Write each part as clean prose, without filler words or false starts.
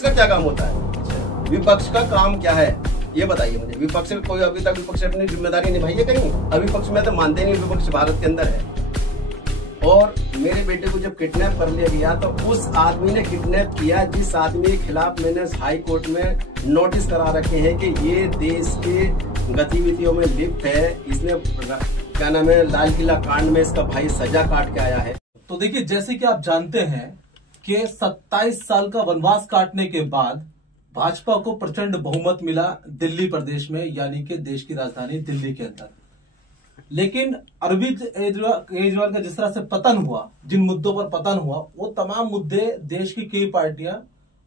का क्या काम होता है? विपक्ष का काम क्या है ये बताइए मुझे। विपक्ष कोई अभी तक विपक्ष अपनी जिम्मेदारी निभाई है कहीं? अभी विपक्ष में तो मानते नहीं विपक्ष भारत के अंदर है। और मेरे बेटे को जब किडनैप कर लिया गया तो उस आदमी ने किडनैप किया जिस आदमी के खिलाफ मैंने हाई कोर्ट में नोटिस करा रखे हैं कि ये देश के गतिविधियों में लिप्त है। इसने क्या नाम है, लाल किला कांड में इसका भाई सजा काट के आया है। तो देखिए, जैसे कि आप जानते हैं कि 27 साल का वनवास काटने के बाद भाजपा को प्रचंड बहुमत मिला दिल्ली प्रदेश में, यानी कि देश की राजधानी दिल्ली के अंदर। लेकिन अरविंद केजरीवाल का जिस तरह से पतन हुआ, जिन मुद्दों पर पतन हुआ, वो तमाम मुद्दे देश की कई पार्टियां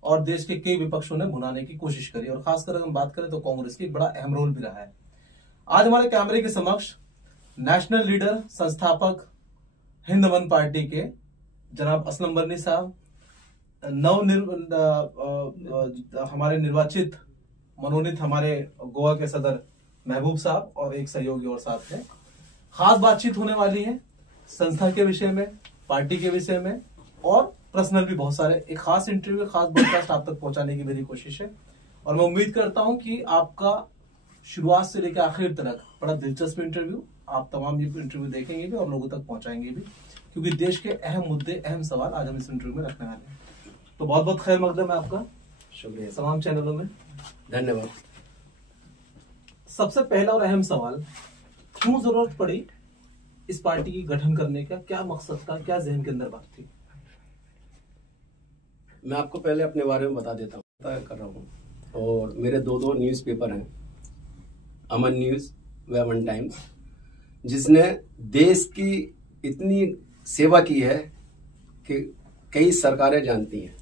और देश के कई विपक्षों ने भुनाने की कोशिश करी। और खासकर अगर हम बात करें तो कांग्रेस की बड़ा अहम रोल भी रहा है। आज हमारे कैमरे के समक्ष नेशनल लीडर, संस्थापक हिंद अमन पार्टी के जनाब असलम बर्नी साहब, हमारे निर्वाचित मनोनीत हमारे गोवा के सदर महबूब साहब और एक सहयोगी और साथ हैं। खास बातचीत होने वाली है संस्था के विषय में, पार्टी के विषय में और पर्सनल भी बहुत सारे। एक खास इंटरव्यू, खास पॉडकास्ट आप तक पहुंचाने की मेरी कोशिश है। और मैं उम्मीद करता हूं कि आपका शुरुआत से लेकर आखिर तक बड़ा दिलचस्प इंटरव्यू, आप तमाम ये इंटरव्यू देखेंगे भी और लोगों तक पहुंचाएंगे भी, क्योंकि देश के अहम मुद्दे, अहम सवाल आज हम इस इंटरव्यू में रखने वाले हैं। तो बहुत बहुत खैर मकदम है आपका, शुक्रिया। तमाम चैनलों में धन्यवाद। सबसे पहला और अहम सवाल, क्यों जरूरत पड़ी इस पार्टी की गठन करने का? क्या मकसद था, क्या जहन के अंदर बात थी? मैं आपको पहले अपने बारे में बता देता हूँ, कर रहा हूँ। और मेरे दो न्यूज़पेपर हैं, अमन न्यूज़ व अमन टाइम्स, जिसने देश की इतनी सेवा की है कि कई सरकारें जानती हैं।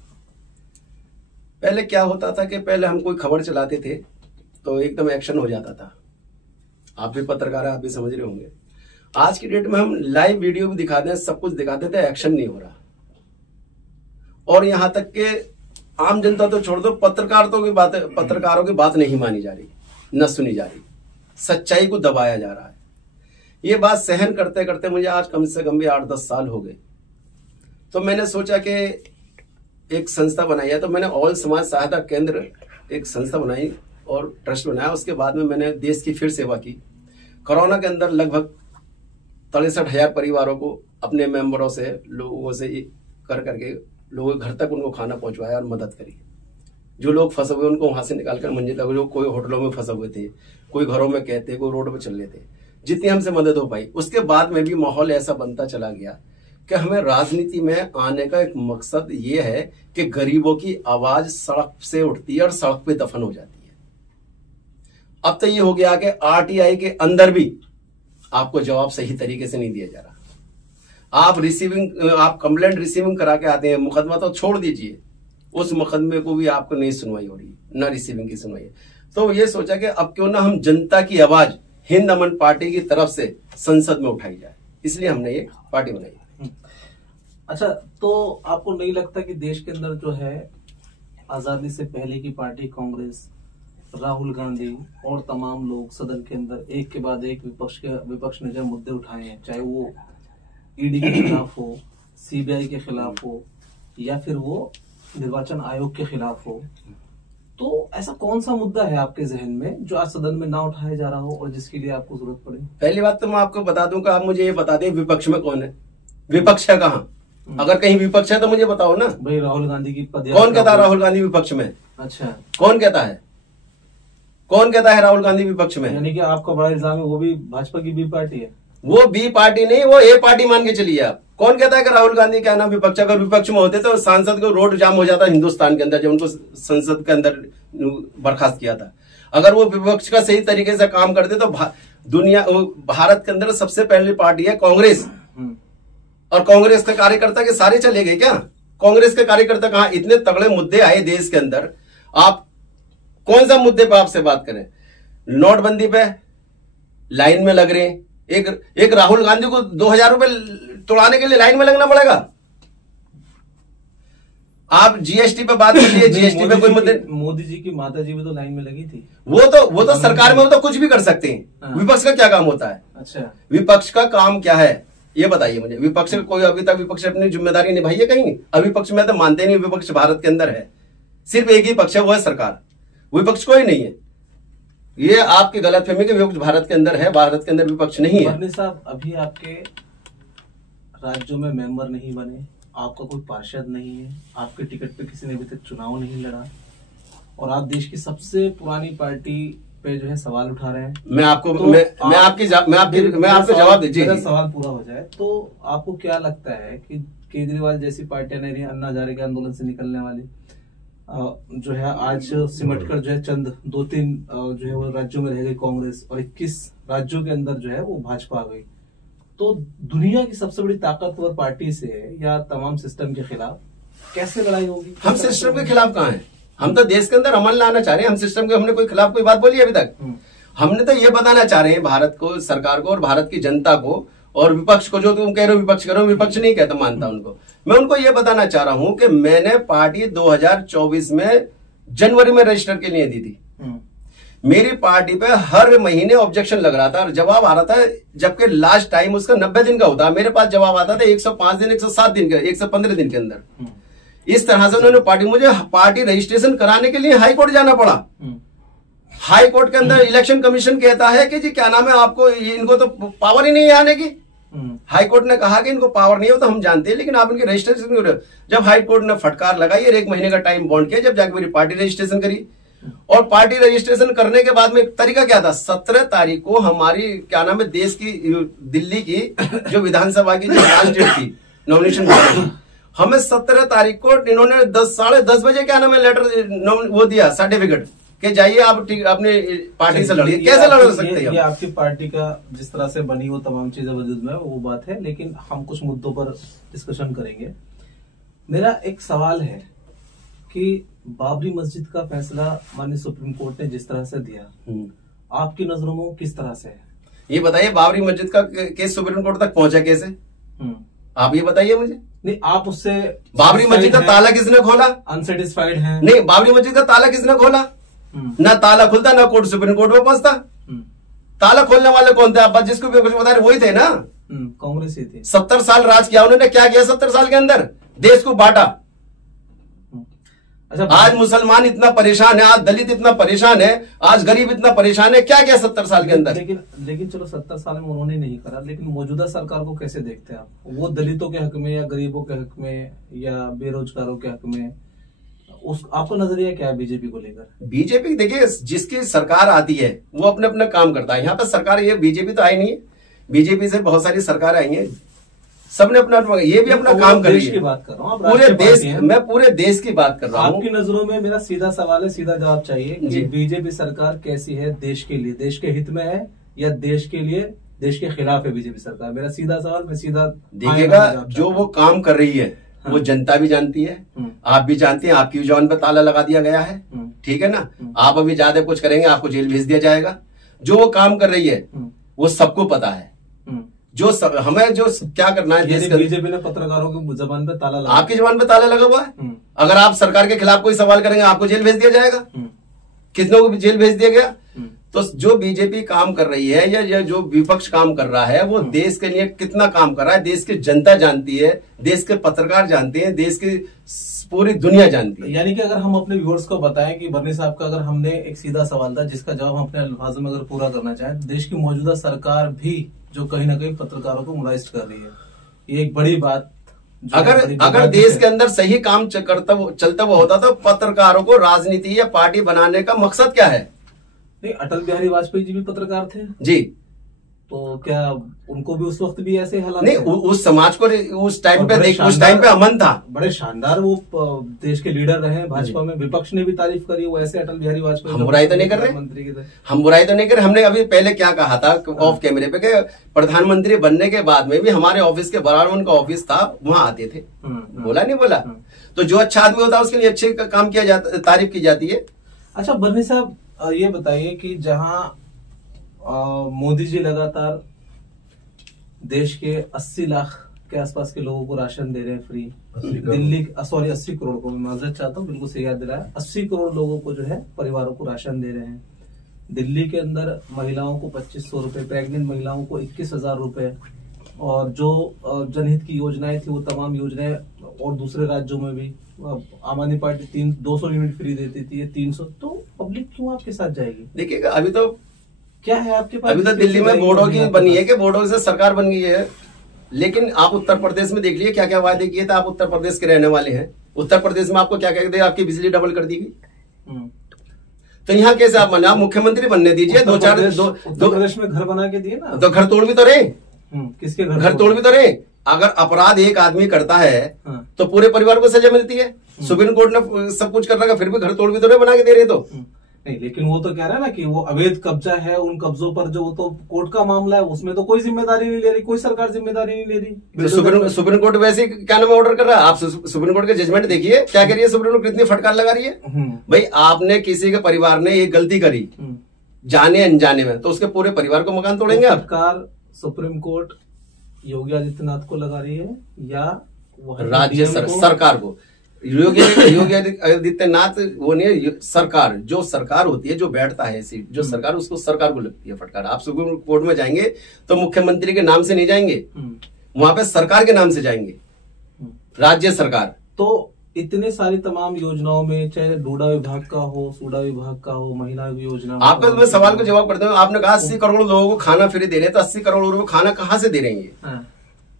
पहले क्या होता था कि पहले हम कोई खबर चलाते थे तो एकदम एक्शन हो जाता था। आप भी पत्रकार हैं, आप भी समझ रहे होंगे। आज की डेट में हम लाइव वीडियो भी दिखाते हैं, सब कुछ दिखाते थे, एक्शन नहीं हो रहा। और यहां तक कि आम जनता तो छोड़ दो, पत्रकारों की बात नहीं मानी जा रही, न सुनी जा रही, सच्चाई को दबाया जा रहा है। ये बात सहन करते करते मुझे आज कम से कम भी 8-10 साल हो गए। तो मैंने सोचा कि एक संस्था बनाई है। तो मैंने ऑल समाज सहायता केंद्र एक संस्था बनाई और ट्रस्ट बनाया। उसके बाद में मैंने देश की फिर सेवा की। कोरोना के अंदर लगभग 63,000 परिवारों को अपने मेंबरों से, लोगों से करके लोगों के घर तक उनको खाना पहुंचवाया और मदद करी। जो लोग फंसे हुए उनको वहां से निकालकर मंजिल तक, जो कोई होटलों में फंसे हुए थे, कोई घरों में कहते, कोई रोड पर चल रहे थे, जितनी हमसे मदद हो पाई। उसके बाद में भी माहौल ऐसा बनता चला गया कि हमें राजनीति में आने का एक मकसद ये है कि गरीबों की आवाज सड़क से उठती है और सड़क पे दफन हो जाती है। अब तो ये हो गया कि आरटीआई के अंदर भी आपको जवाब सही तरीके से नहीं दिया जा रहा। आप कंप्लेंट रिसीविंग करा के आते हैं, मुकदमा तो छोड़ दीजिए, उस मुकदमे को भी आपको नहीं सुनवाई हो रही, ना रिसीविंग की सुनवाई। तो ये सोचा कि अब क्यों ना हम जनता की आवाज हिंद अमन पार्टी की तरफ से संसद में उठाई जाए, इसलिए हमने ये पार्टी बनाई। अच्छा, तो आपको नहीं लगता कि देश के अंदर जो है आजादी से पहले की पार्टी कांग्रेस, राहुल गांधी और तमाम लोग सदन के अंदर एक के बाद एक विपक्ष ने जो मुद्दे उठाए हैं, चाहे वो ईडी के खिलाफ हो, सीबीआई के खिलाफ हो या फिर वो निर्वाचन आयोग के खिलाफ हो, तो ऐसा कौन सा मुद्दा है आपके जहन में जो आज सदन में ना उठाया जा रहा हो और जिसके लिए आपको जरूरत पड़े? पहली बात तो मैं आपको बता दूं कि आप मुझे ये बता दें विपक्ष में कौन है, विपक्ष है कहाँ? अगर कहीं विपक्ष है तो मुझे बताओ ना भाई। राहुल गांधी की कौन कहता है राहुल गांधी विपक्ष में? अच्छा, कौन कहता है? कौन कहता है राहुल गांधी विपक्ष में? यानी कि आपका बड़ा इल्जाम है वो भी भाजपा की बी पार्टी है। वो बी पार्टी नहीं, वो ए पार्टी मान के चलिए आप। कौन कहता है कि राहुल गांधी क्या नाम विपक्ष? अगर विपक्ष में होते तो सांसद को रोड जाम हो जाता हिंदुस्तान के अंदर, जब उनको संसद के अंदर बर्खास्त किया था। अगर वो विपक्ष का सही तरीके से काम करते तो भारत के अंदर सबसे पहली पार्टी है कांग्रेस। और कांग्रेस के कार्यकर्ता के सारे चले गए क्या? कांग्रेस के कार्यकर्ता कहां? इतने तगड़े मुद्दे आए देश के अंदर, आप कौन सा मुद्दे पे आपसे बात करें? नोटबंदी पे लाइन में लग रहे हैं। एक राहुल गांधी को 2,000 रुपए तोड़ाने के लिए लाइन में लगना पड़ेगा। आप जीएसटी पे बात करिए, जीएसटी पे कोई मुद्दे। मोदी जी की माता जी भी तो लाइन में लगी थी। वो तो सरकार में, वो तो कुछ भी कर सकते हैं। विपक्ष का क्या काम होता है? अच्छा, विपक्ष का काम क्या है ये बताइए मुझे। विपक्ष कोई अभी तक विपक्ष अपनी जिम्मेदारी निभाई है कहीं? अभी विपक्ष में तो मानते नहीं विपक्ष भारत के अंदर है। सिर्फ एक ही पक्ष है, वो है सरकार, विपक्ष कोई नहीं है। ये आपकी गलतफहमी के विपक्ष भारत के अंदर है, भारत के अंदर विपक्ष नहीं है। वर्णी साहब, अभी आपके राज्यों में मेंबर नहीं बने, आपका कोई पार्षद नहीं है, आपके टिकट पे किसी ने अभी तक चुनाव नहीं लड़ा, और आप देश की सबसे पुरानी पार्टी पे जो है सवाल उठा रहे हैं। मैं आपको तो मैं आपको जवाब दीजिए। मेरा सवाल पूरा हो जाए तो आपको क्या लगता है कि केजरीवाल जैसी पार्टियां नहीं रही, अन्ना हजारे के आंदोलन से निकलने वाली जो है आज सिमट कर जो है चंद 2-3 जो है वो राज्यों में रह गई कांग्रेस, और 21 राज्यों के अंदर जो है वो भाजपा आ गई, तो दुनिया की सबसे बड़ी ताकतवर पार्टी से या तमाम सिस्टम के खिलाफ कैसे लड़ाई होगी? हम सिस्टम के खिलाफ कहाँ हैं? हम तो देश के अंदर अमल लाना चाह रहे हैं। हम सिस्टम के, हमने कोई खिलाफ कोई बात बोली अभी तक? हमने तो ये बताना चाह रहे हैं भारत को, सरकार को और भारत की जनता को और विपक्ष को। जो तुम कह रहे हो विपक्ष करो, विपक्ष नहीं कहता, मानता उनको। मैं उनको ये बताना चाह रहा हूं कि मैंने पार्टी 2024 में जनवरी में रजिस्टर के लिए दी थी। मेरी पार्टी पे हर महीने ऑब्जेक्शन लग रहा था और जवाब आ रहा था, जबकि लास्ट टाइम उसका 90 दिन का होता, मेरे पास जवाब आता था 105 दिन, 107 दिन के, 115 दिन के अंदर। इस तरह से उन्होंने मुझे पार्टी रजिस्ट्रेशन कराने के लिए हाई कोर्ट जाना पड़ा। हाई कोर्ट के अंदर इलेक्शन कमीशन कहता है कि जी क्या नाम है, आपको इनको तो पावर ही नहीं है आने की। हाई कोर्ट ने कहा कि इनको पावर नहीं हो तो हम जानते हैं, लेकिन आप इनकी रजिस्ट्रेशन क्यों रहे हो? जब हाई कोर्ट ने फटकार लगाई और 1 महीने का टाइम बॉन्ड किया, जब जाके मेरी पार्टी रजिस्ट्रेशन करी, और पार्टी रजिस्ट्रेशन करने के बाद में तरीका क्या था, 17 तारीख को हमारी क्या नाम है देश की, दिल्ली की जो विधानसभा की जो लास्ट डेट थी नॉमिनेशन, हमें 17 तारीख को इन्होंने 10-10:30 बजे क्या नाम है लेटर वो दिया, सर्टिफिकेट कि जाइए आप अपने पार्टी से लड़िए। कैसे लड़ सकते हैं? ये आपकी पार्टी का जिस तरह से बनी वो तमाम चीजें वजूद में वो बात है, लेकिन हम कुछ मुद्दों पर डिस्कशन करेंगे। मेरा एक सवाल है कि बाबरी मस्जिद का फैसला माननीय सुप्रीम कोर्ट ने जिस तरह से दिया, आपकी नजरों में किस तरह से है? ये बताइए, बाबरी मस्जिद का केस सुप्रीम कोर्ट तक पहुंचा कैसे? आप ये बताइए मुझे। नहीं, आप उससे बाबरी मस्जिद का ताला किसने खोला? अनसेटिस्फाइड है? नहीं, बाबरी मस्जिद का ताला किसने खोला? ना ताला खुलता, ना कोर्ट सुप्रीम कोर्ट में पहुंचता। ताला खोलने वाले कौन थे? आप जिसको भी कुछ बता रहे वही थे ना, कांग्रेस ही थी। 70 साल राज किया उन्होंने। क्या किया 70 साल के अंदर? देश को बांटा। अच्छा, आज मुसलमान इतना परेशान है, आज दलित इतना परेशान है, आज गरीब इतना परेशान है, क्या किया 70 साल के अंदर? लेकिन चलो 70 साल में उन्होंने नहीं करा, लेकिन मौजूदा सरकार को कैसे देखते हैं आप? वो दलितों के हक में या गरीबों के हक में या बेरोजगारों के हक में, आपको नजरिया क्या है बीजेपी को लेकर? बीजेपी देखिए, जिसकी सरकार आती है वो अपने अपना काम करता है। यहाँ पर सरकार, ये बीजेपी तो आई नहीं है, बीजेपी से बहुत सारी सरकार आई है, सबने अपना, ये भी अपना काम कर रही है। बात कर रहा हूँ पूरे देश, मैं पूरे देश की बात कर रहा हूँ। आपकी नजरों में मेरा सीधा सवाल है, सीधा जवाब चाहिए कि बीजेपी सरकार कैसी है? देश के लिए, देश के हित में है या देश के लिए, देश के खिलाफ है बीजेपी सरकार? मेरा सीधा सवाल, मैं सीधा देखिएगा, जो वो काम कर रही है वो जनता भी जानती है, आप भी जानती हैं। आपकी जुबान पे ताला लगा दिया गया है, ठीक है ना? आप अभी ज्यादा कुछ करेंगे आपको जेल भेज दिया जाएगा। जो वो काम कर रही है वो सबको पता है। हमें जो क्या करना है, बीजेपी ने पत्रकारों की जबान पे ताला लगा, आपकी जबान पे ताला लगा हुआ है। अगर आप सरकार के खिलाफ कोई सवाल करेंगे आपको जेल भेज दिया जाएगा। कितनों को भी जेल भेज दिया गया। तो जो बीजेपी काम कर रही है या जो विपक्ष काम कर रहा है वो देश के लिए कितना काम कर रहा है, देश की जनता जानती है, देश के पत्रकार जानते हैं, देश की पूरी दुनिया जानती है। यानी कि अगर हम अपने व्यूअर्स को बताएं कि वर्णी साहब का, अगर हमने एक सीधा सवाल था जिसका जवाब हम अपने अल्फाजों में अगर पूरा करना चाहें, देश की मौजूदा सरकार भी जो कहीं ना कहीं पत्रकारों को मोलाइज कर रही है, ये एक बड़ी बात। अगर देश के अंदर सही काम चलता हुआ होता तो पत्रकारों को राजनीति या पार्टी बनाने का मकसद क्या है? नहीं, अटल बिहारी वाजपेयी जी भी पत्रकार थे जी, तो क्या उनको भी उस वक्त भी ऐसे हालात? नहीं, उस समाज को उस टाइम पे अमन था। बड़े शानदार वो देश के लीडर रहे भाजपा में, विपक्ष ने भी तारीफ करी वो ऐसे अटल बिहारी वाजपेयी। हम बुराई तो नहीं कर रहे, मंत्री की, हम बुराई तो नहीं कर रहे। हमने अभी पहले क्या कहा था ऑफ कैमरे पे कि प्रधानमंत्री बनने के बाद में भी हमारे ऑफिस के बराबर उनका ऑफिस था, वहां आते थे। बोला नहीं बोला? तो जो अच्छा आदमी होता है उसके लिए अच्छे काम किया जाता, तारीफ की जाती है। अच्छा वर्णी साहब, ये बताइए कि जहां मोदी जी लगातार देश के 80 लाख के आसपास के लोगों को राशन दे रहे हैं फ्री, दिल्ली 80 करोड़ को, मैं माजरत चाहता हूँ, बिल्कुल सही याद दिलाया, 80 करोड़ लोगों को जो है परिवारों को राशन दे रहे हैं। दिल्ली के अंदर महिलाओं को 2500 रुपए, प्रेग्नेंट महिलाओं को 21,000 रुपए, और जो जनहित की योजनाएं थी वो तमाम योजनाएं, और दूसरे राज्यों में भी आम आदमी पार्टी 200 यूनिट फ्री देती थी, ये 300, तो पब्लिक क्यों आपके साथ जाएगी? देखिएगा अभी तो क्या है आपके पास? अभी तो दिल्ली में बोर्डों की बनी है कि बोर्डों से सरकार बन गई है, लेकिन आप उत्तर प्रदेश में देख लीजिए क्या क्या वादे किए थे। आप उत्तर प्रदेश के रहने वाले हैं, उत्तर प्रदेश में आपको क्या क्या दे, आपकी बिजली डबल कर दी गई। तो यहाँ कैसे आप माने? आप मुख्यमंत्री बनने दीजिए, उत्तर प्रदेश में घर बना के दिए ना, तो घर तोड़ भी तो रहे। किसके घर तोड़ भी तो रहे। अगर अपराध एक आदमी करता है तो पूरे परिवार को सजा मिलती है। सुप्रीम कोर्ट ने सब कुछ कर रखा, फिर भी घर तोड़ भी तो रहे, बना के दे रहे। तो नहीं, लेकिन वो तो कह रहा है ना कि वो अवैध कब्जा है, उन कब्जों पर जो वो तो कोर्ट का मामला है, उसमें तो कोई जिम्मेदारी नहीं ले रही, कोई सरकार जिम्मेदारी नहीं ले रही। सुप्रीम कोर्ट वैसे क्या नाम ऑर्डर कर रहा है? आप सुप्रीम कोर्ट के जजमेंट देखिए क्या कह रही है सुप्रीम कोर्ट, कितनी फटकार लगा रही है। भाई आपने किसी के परिवार ने एक गलती करी जाने अनजाने में, तो उसके पूरे परिवार को मकान तोड़ेंगे आप? सरकार सुप्रीम कोर्ट योगी आदित्यनाथ को लगा रही है या राज्य सरकार को? योगी आदित्यनाथ वो नहीं, सरकार जो सरकार होती है, जो बैठता है सीट, जो सरकार, उसको सरकार को लगती है फटकार। आप सुप्रीम कोर्ट में जाएंगे तो मुख्यमंत्री के नाम से नहीं जाएंगे, वहां पे सरकार के नाम से जाएंगे, राज्य सरकार। तो इतने सारी तमाम योजनाओं में, चाहे डोडा विभाग का हो, सूडा विभाग का हो, महिला योजना, आपका तो मैं सवाल को जवाब करता हूँ। आपने कहा 80 करोड़ लोगों को खाना फ्री दे रहे हैं, तो 80 करोड़ रुपए खाना कहाँ से दे रहे हैं?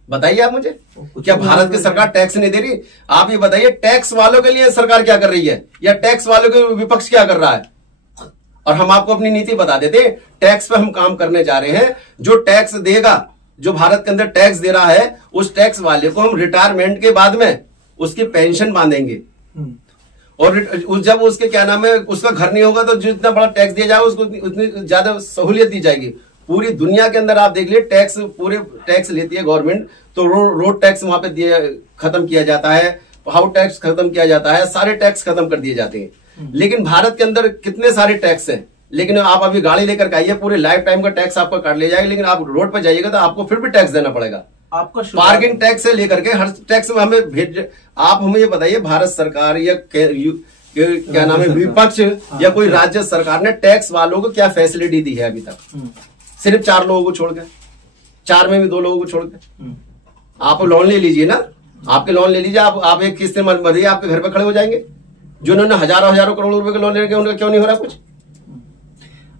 बताइए आप मुझे। क्या भारत की सरकार टैक्स नहीं दे रही? आप ये बताइए टैक्स वालों के लिए सरकार क्या कर रही है, या टैक्स वालों के विपक्ष क्या कर रहा है? और हम आपको अपनी नीति बता देते, टैक्स पे हम काम करने जा रहे हैं। जो टैक्स देगा, जो भारत के अंदर टैक्स दे रहा है, उस टैक्स वाले को हम रिटायरमेंट के बाद में उसकी पेंशन बांधेंगे, और जब उसके क्या नाम है, उसका घर नहीं होगा तो जितना बड़ा टैक्स दिया जाएगा उसको उतनी ज्यादा सहूलियत दी जाएगी। पूरी दुनिया के अंदर आप देख लिए टैक्स, पूरे टैक्स लेती है गवर्नमेंट, तो रोड टैक्स वहां पे खत्म किया जाता है, हाउस टैक्स खत्म किया जाता है, सारे टैक्स खत्म कर दिए जाते हैं। लेकिन भारत के अंदर कितने सारे टैक्स हैं, लेकिन आप अभी गाड़ी लेकर के आइए, पूरे लाइफ टाइम का टैक्स आपका काट लिया जाएगा, लेकिन आप रोड पर जाइएगा तो आपको फिर भी टैक्स देना पड़ेगा। आपका पार्किंग टैक्स से लेकर के हर टैक्स में हमें भेज। आप हमें ये बताइए, भारत सरकार या क्या नाम है, विपक्ष या कोई राज्य सरकार ने टैक्स वालों को क्या फैसिलिटी दी है अभी तक? सिर्फ 4 लोगों को छोड़ के, 4 में भी 2 लोगों को छोड़ के। आप लोन ले लीजिए ना, आपके लोन ले लीजिए, आप एक किस्त भरिए, आपके घर पे खड़े हो जाएंगे। जिन्होंने हजारों करोड़ रुपए के लोन लेके, उनका क्यों नहीं हो रहा कुछ?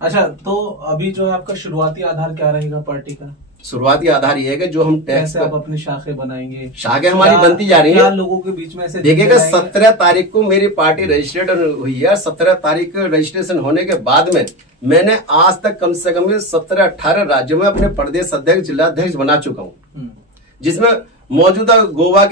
अच्छा, तो अभी जो है आपका शुरुआती आधार क्या रहेगा पार्टी का? शुरुआती आधार ये है कि जो हम टैक्स, आप अपनी शाखें बनाएंगे, शाखें हमारी बनती जा रही है लोगों के बीच में। ऐसे देखिएगा 17 तारीख को मेरी पार्टी रजिस्ट्रेशन हुई है। 17 तारीख को रजिस्ट्रेशन होने के बाद में मैंने आज तक कम से कम 17-18 राज्यों में अपने प्रदेश अध्यक्ष, जिला अध्यक्ष बना चुका हूँ, जिसमें मौजूदा गोवा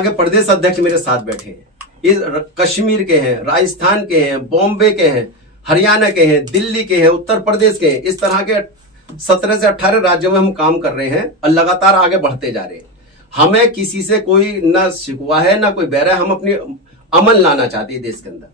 के प्रदेश अध्यक्ष मेरे साथ बैठे हैं। इस कश्मीर के हैं, राजस्थान के हैं, बॉम्बे के हैं, हरियाणा के हैं, दिल्ली के हैं, उत्तर प्रदेश के हैं। इस तरह के 17 से 18 राज्यों में हम काम कर रहे हैं और लगातार आगे बढ़ते जा रहे हैं। हमें किसी से कोई ना शिकवा है ना कोई बैर है। हम अपनी अमन लाना चाहते हैं देश के अंदर,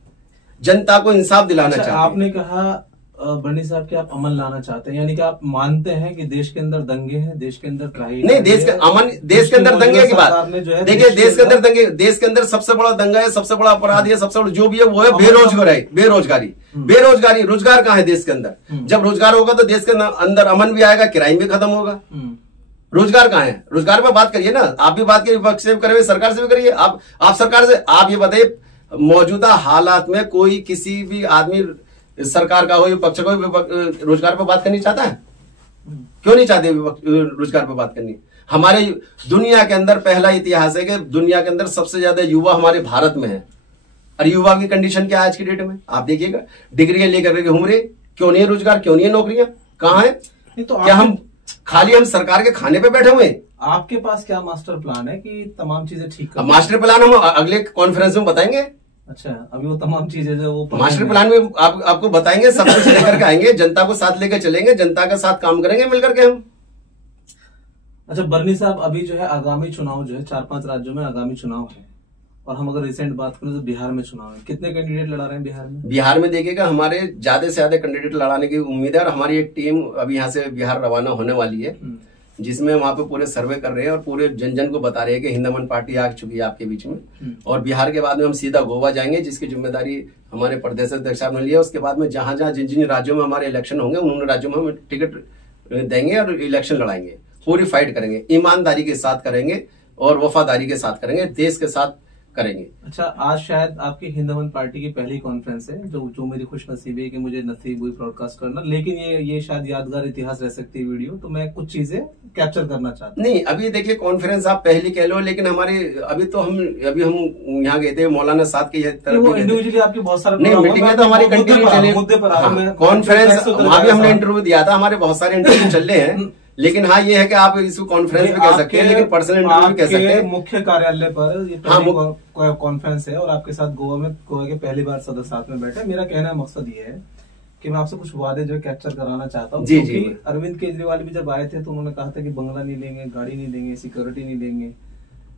जनता को इंसाफ दिलाना चाहते हैं। आपने कहा बर्नी साहब कि आप अमन लाना चाहते हैं, यानी कि आप मानते हैं कि देश के अंदर दंगे हैं, देश के अंदर क्राइम नहीं, देश के अमन, देश के अंदर दंगे की बात देखिए, देश के अंदर दंगे, देश के अंदर सबसे बड़ा दंगा है, सबसे बड़ा अपराध है, सबसे बड़ा जो भी है वो है बेरोजगारी। रोजगार कहाँ है देश के अंदर? जब रोजगार होगा तो देश के अंदर अमन भी आएगा, क्राइम भी खत्म होगा। रोजगार कहाँ है? रोजगार पर बात करिए ना, आप भी बात करिए, विपक्ष से भी करिए, सरकार से भी करिए। आप सरकार से आप ये बताइए, मौजूदा हालात में कोई किसी भी आदमी, सरकार का हो या पक्ष का हो, रोजगार पर बात करनी चाहता है? क्यों नहीं चाहते रोजगार पर बात करनी? हमारे दुनिया के अंदर पहला इतिहास है कि दुनिया के अंदर सबसे ज्यादा युवा हमारे भारत में है। और युवा की कंडीशन क्या है आज की डेट में? आप देखिएगा, डिग्री लेकर के घूम रहे, क्यों नहीं है रोजगार, क्यों नहीं है नौकरियां, कहाँ है? तो क्या हम सरकार के खाने पे बैठे हुए? आपके पास क्या मास्टर प्लान है कि तमाम चीजें ठीक कर? मास्टर प्लान हम अगले कॉन्फ्रेंस में बताएंगे। अच्छा, अभी वो तमाम चीजें जो वो मास्टर प्लान में आपको बताएंगे, सब कुछ लेकर के आएंगे, जनता को साथ लेकर चलेंगे, जनता के साथ काम करेंगे मिलकर के हम। अच्छा बर्नी साहब, अभी जो है आगामी चुनाव जो है 4-5 राज्यों में आगामी चुनाव है, और हम अगर रिसेंट बात करें तो बिहार में चुनाव है। कितने कैंडिडेट लड़ा रहे हैं बिहार में? बिहार में देखिएगा हमारे ज्यादा से ज्यादा कैंडिडेट लड़ाने की उम्मीद है, और हमारी एक टीम अभी यहाँ से बिहार रवाना होने वाली है, जिसमें वहां पे पूरे सर्वे कर रहे हैं और पूरे जन को बता रहे हैं कि हिंद अमन पार्टी आ चुकी है आपके बीच में। और बिहार के बाद में हम सीधा गोवा जाएंगे, जिसकी जिम्मेदारी हमारे प्रदेश अध्यक्ष साहब ने लिया। उसके बाद में जहां जिन राज्यों में हमारे इलेक्शन होंगे, उन राज्यों में हम टिकट देंगे और इलेक्शन लड़ाएंगे। पूरी फाइट करेंगे, ईमानदारी के साथ करेंगे और वफादारी के साथ करेंगे, देश के साथ करेंगे। अच्छा, आज शायद आपकी हिंद अमन पार्टी की पहली कॉन्फ्रेंस है, जो मेरी खुशनसीबी है कि मुझे नसीब हुई ब्रॉडकास्ट करना, लेकिन ये शायद यादगार इतिहास रह सकती है वीडियो, तो मैं कुछ चीजें कैप्चर करना चाहता हूँ। नहीं, अभी देखिए कॉन्फ्रेंस आप पहली कह लो, लेकिन हमारे अभी हम यहाँ गए थे मौलाना साहब की तरफ, इंडिविजुअली आपकी बहुत सारे नहीं मीटिंग तो हमारी कंटिन्यू चले, कॉन्फ्रेंस वहाँ भी हमने इंटरव्यू दिया था, हमारे बहुत सारे इंटरव्यू चल रहे हैं, लेकिन हाँ ये है कि आप इसको कॉन्फ्रेंस में कह सकते हैं, लेकिन पर्सनल इंटरव्यू भी कह सकते हैं। मुख्य कार्यालय पर ये पहली कॉन्फ्रेंस है और आपके साथ गोवा के पहली बार सदस्य साथ में बैठे। मेरा कहना मकसद ये है कि मैं आपसे कुछ वादे जो कैप्चर कराना चाहता हूँ, क्योंकि अरविंद केजरीवाल भी जब आए थे तो उन्होंने कहा था कि बंगला नहीं लेंगे, गाड़ी नहीं देंगे, सिक्योरिटी नहीं देंगे,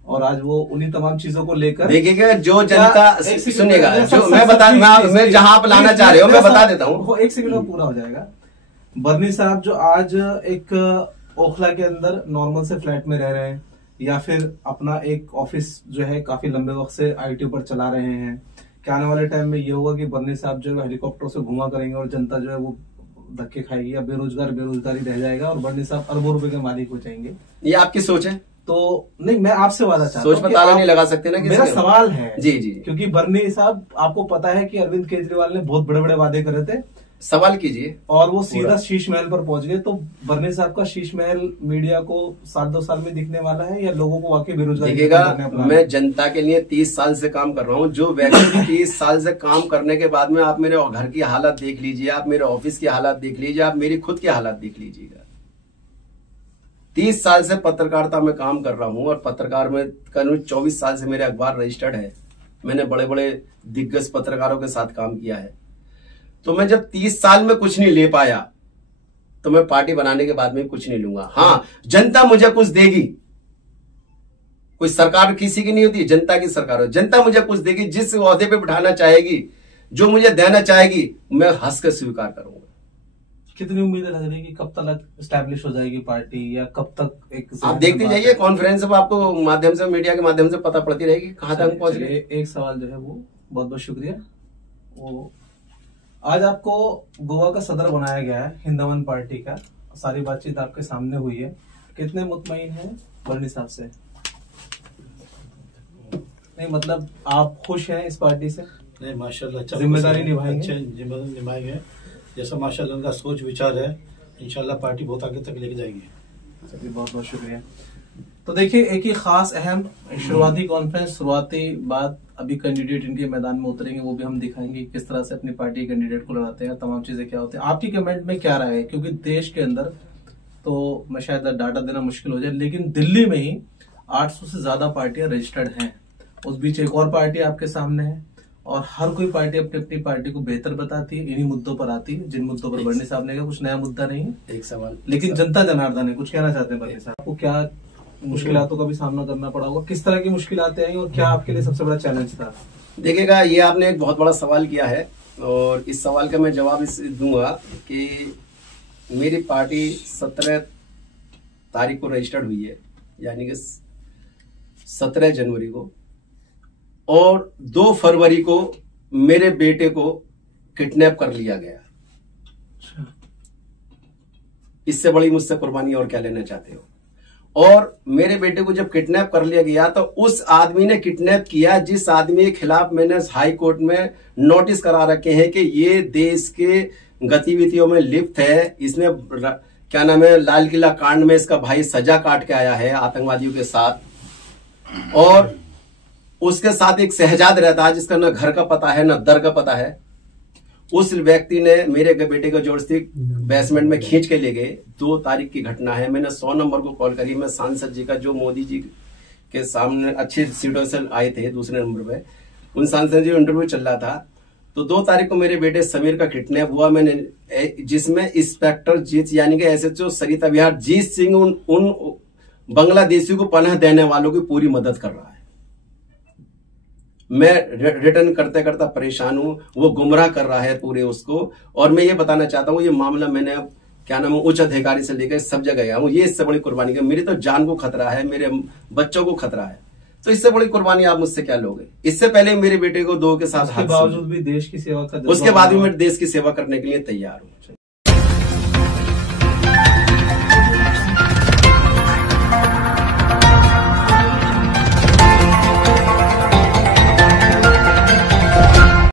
और आज वो उन्हीं तमाम चीजों को लेकर देखिएगा जो जनता सुनेगा, जो मैं जहां आप लाना चाह रहे हो मैं बता देता हूँ, एक सेकंड में पूरा हो जाएगा। बर्नी साहब जो आज एक ओखला के अंदर नॉर्मल से फ्लैट में रह रहे हैं, या फिर अपना एक ऑफिस जो है काफी लंबे वक्त से आईटी पर चला रहे हैं, क्या आने वाले टाइम में ये होगा कि बर्नी साहब जो है हेलीकॉप्टर से घुमा करेंगे और जनता जो है वो धक्के खाएगी, या बेरोजगारी रह जाएगा और बर्नी साहब अरबों रुपए के मालिक हो जाएंगे? ये आपकी सोच है? तो नहीं, मैं आपसे वादा चाहता हूं, सोच पर ताला नहीं लगा सकते ना। मेरा सवाल है जी, क्योंकि बर्नी साहब, आपको पता है कि अरविंद केजरीवाल ने बहुत बड़े बड़े वादे करे थे, सवाल कीजिए, और वो सीधा शीश महल पर पहुंच गए। तो बर्नी साहब का शीश महल मीडिया को 7-2 साल में दिखने वाला है, या लोगों को वाकई बेरोजगारी दिखेगा? मैं जनता के लिए 30 साल से काम कर रहा हूँ। जो व्यक्ति 30 साल से काम करने के बाद में आप मेरे घर की हालत देख लीजिए, आप मेरे ऑफिस की हालत देख लीजिए, आप मेरी खुद की हालत देख लीजिएगा। 30 साल से पत्रकारिता में काम कर रहा हूँ और पत्रकार में करीब 24 साल से मेरे अखबार रजिस्टर्ड है। मैंने बड़े बड़े दिग्गज पत्रकारों के साथ काम किया है। तो मैं जब 30 साल में कुछ नहीं ले पाया तो मैं पार्टी बनाने के बाद में कुछ नहीं लूंगा। हाँ, जनता मुझे कुछ देगी। कोई सरकार किसी की नहीं होती, जनता की सरकार हो। जनता मुझे कुछ देगी, जिस ओहदे पे बिठाना चाहेगी, जो मुझे देना चाहेगी, मैं हंस कर स्वीकार करूंगा। कितनी उम्मीदें लग रही है कि कब तक स्टैब्लिश हो जाएगी पार्टी, या कब तक एक आप देखते जाइए कॉन्फ्रेंस में, आपको माध्यम से, मीडिया के माध्यम से पता पड़ती रहेगी कहां तक पहुंच रहे। एक सवाल जो है वो, बहुत बहुत शुक्रिया, वो आज आपको गोवा का सदर बनाया गया है हिंद अमन पार्टी का, सारी बातचीत आपके सामने हुई है, कितने मुतमईन हैं बर्नी साहब से? नहीं मतलब आप खुश हैं इस पार्टी से? नहीं माशाल्लाह, अच्छा जिम्मेदारी निभाएंगे, जिम्मेदारी निभाएंगे, जैसा माशाल्लाह उनका सोच विचार है, इंशाल्लाह पार्टी बहुत आगे तक लेके जाएंगे। चलिए, बहुत बहुत शुक्रिया। तो देखिए, एक ही खास अहम शुरुआती कॉन्फ्रेंस, शुरुआती बात, अभी कैंडिडेट इनके मैदान में उतरेंगे, वो भी हम दिखाएंगे किस तरह से अपनी पार्टी के कैंडिडेट को लड़ाते हैं, तमाम चीजें क्या होती है। आपकी कमेंट में क्या राय है? क्योंकि देश के अंदर तो मैं शायद डाटा देना मुश्किल हो जाए, लेकिन दिल्ली में ही 800 से ज्यादा पार्टियां रजिस्टर्ड हैं। उस बीच एक और पार्टी आपके सामने है, और हर कोई पार्टी अपनी अपनी पार्टी को बेहतर बताती है, इन्हीं मुद्दों पर आती है जिन मुद्दों पर बर्नी साहब ने कहा कुछ नया मुद्दा नहीं है। एक सवाल, लेकिन जनता जनार्दन है, कुछ कहना चाहते हैं बर्नी साहब? आपको क्या मुश्किलातों का भी सामना करना पड़ा होगा, किस तरह की मुश्किलातें आई और क्या आपके लिए सबसे बड़ा चैलेंज था? देखिएगा, ये आपने एक बहुत बड़ा सवाल किया है, और इस सवाल का मैं जवाब इस दूंगा कि मेरी पार्टी 17 तारीख को रजिस्टर्ड हुई है, यानी कि 17 जनवरी को, और 2 फरवरी को मेरे बेटे को किडनैप कर लिया गया। इससे बड़ी मुझसे कुर्बानी और क्या लेना चाहते हो? और मेरे बेटे को जब किडनैप कर लिया गया तो उस आदमी ने किडनैप किया जिस आदमी के खिलाफ मैंने हाई कोर्ट में नोटिस करा रखे हैं कि ये देश के गतिविधियों में लिप्त है, इसने क्या नाम है, लाल किला कांड में इसका भाई सजा काट के आया है आतंकवादियों के साथ, और उसके साथ एक शहजाद रहता है जिसका न घर का पता है न दर का पता है। उस व्यक्ति ने मेरे बेटे को जबरदस्ती बेसमेंट में खींच के ले गए। 2 तारीख की घटना है। मैंने 100 नंबर को कॉल करी। मैं सांसद जी का, जो मोदी जी के सामने अच्छी सीटों से आए थे दूसरे नंबर पे, उन सांसद जी इंटरव्यू चल रहा था। तो 2 तारीख को मेरे बेटे समीर का किडनैप हुआ। मैंने जिसमें इंस्पेक्टर जीत यानी कि SHO सरिता विहार जीत सिंह उन बांग्लादेशियों को पनाह देने वालों की पूरी मदद कर रहा है। मैं रिटर्न करते करता परेशान हूं, वो गुमराह कर रहा है पूरे उसको। और मैं ये बताना चाहता हूं, ये मामला मैंने अब क्या नाम है उच्च अधिकारी से लेकर सब जगह गया हूं। ये इससे बड़ी कुर्बानी है, मेरी तो जान को खतरा है, मेरे बच्चों को खतरा है, तो इससे बड़ी कुर्बानी आप मुझसे क्या लोगे? इससे पहले मेरे बेटे को 2 के साथ, बावजूद भी देश की सेवा का, उसके बाद भी मैं देश की सेवा करने के लिए तैयार हूँ।